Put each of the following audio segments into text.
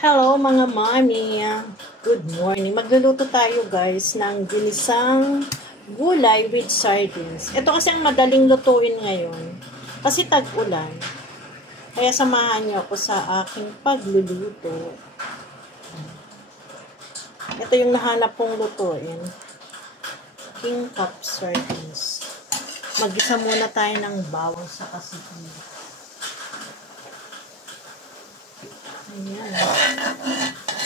Hello mga mami! Good morning! Magluluto tayo guys ng ginisang gulay with sardines. Ito kasi ang madaling lutuin ngayon. Kasi tag-ulan. Kaya samahan niyo ako sa aking pagluluto. Ito yung nahanap kong lutuin. King cup sardines. Mag-isa muna tayo ng bawang sa kasihin. Ayan.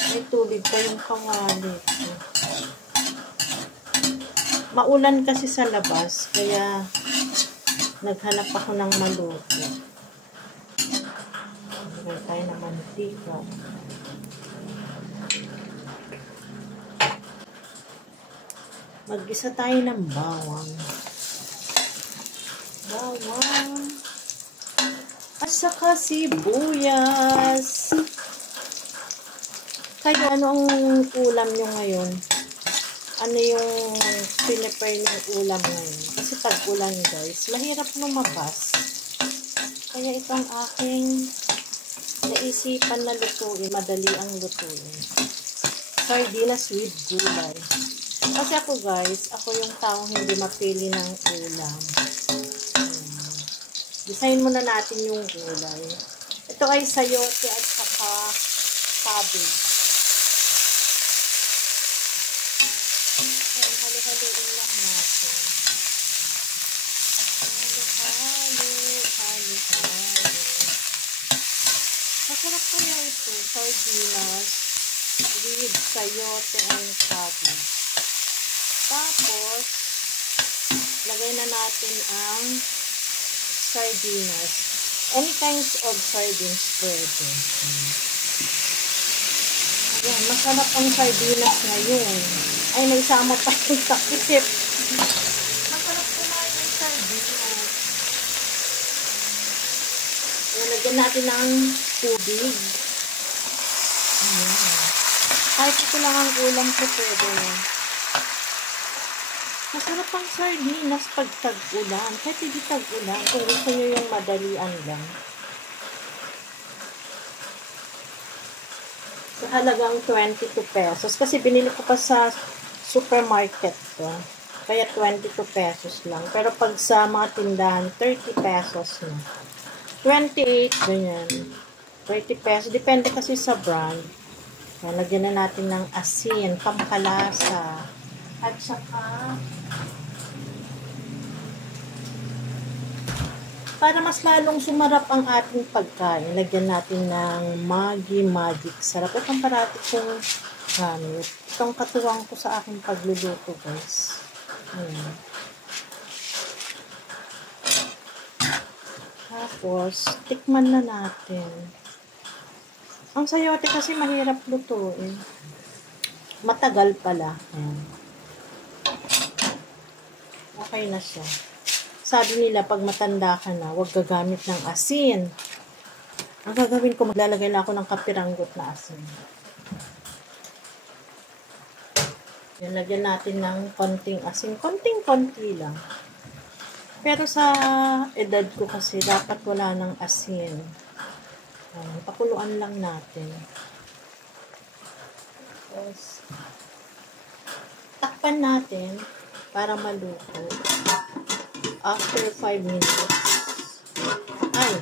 May tubig pa yung kawali. Maulan kasi sa labas, kaya naghanap ako ng maluto. Lagay tayo ng mantika. Mag-isa tayo ng bawang. Bawang. At saka sibuyas. Kaya ano ang ulam nyo ngayon? Ano yung pinipare ng ulam ngayon? Kasi tag-ulan guys. Mahirap lumabas. Kaya ito ang aking naisipan na lutuin. Madali ang lutuin. Sardinas with gulay. Kasi ako guys, ako yung taong hindi mapili ng ulam. Design muna natin yung gulay. Ito ay sayote at saka cabbage. Ayan, halo-haloin lang natin. Halo-halo. Masarap po yung ito. Sardinas with sayote and cabbage. Tapos, lagay na natin ang sardinas. Any kinds of sardines pwede. Ayan, masarap ang sardinas ngayon. Ay, naisama pa yung takip. Masarap po na yung sardinas. Ayan, lagyan natin ng tubig. Ayan. Kahit ito lang ang ulam ko pwede. Masarap ang sardinas pag tag-ulan. Kahit hindi tag-ulan, kung gusto nyo yung madalian lang. Sa halagang 22 pesos. Kasi binili ko pa sa supermarket to. Kaya 22 pesos lang. Pero pag sa mga tindahan, 30 pesos na. 28, ganyan. 30 pesos. Depende kasi sa brand. Lagyan na natin ng asin, pampalasa. At saka, para mas lalong sumarap ang ating pagkain, lagyan natin ng Maggi Magic Sarap. Itong parati kong gamit. Itong katuwang ko sa aking pagluluto, guys. Ayan. Tapos, tikman na natin. Ang sayote kasi mahirap lutuin. Matagal pala. Ayan. Okay na siya. Sabi nila, pag matanda ka na, huwag gagamit ng asin. Ang gagawin ko, maglalagay na ako ng kapiranggot na asin. Yan, lagyan natin ng konting asin. Konting-konti lang. Pero sa edad ko kasi, dapat wala ng asin. Ayan, pakuluan lang natin. Tapos, takpan natin para maluto. After 5 minutes. Ay.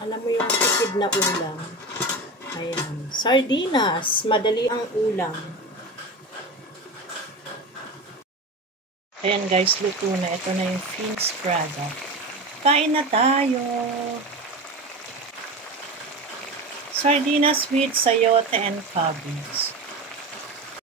Alam mo yung tipid na ulam. Ayan. Sardinas. Madali ang ulam. Ayan guys, luto na. Ito na yung finished product. Kain na tayo. Sardinas with sayote and cabbage.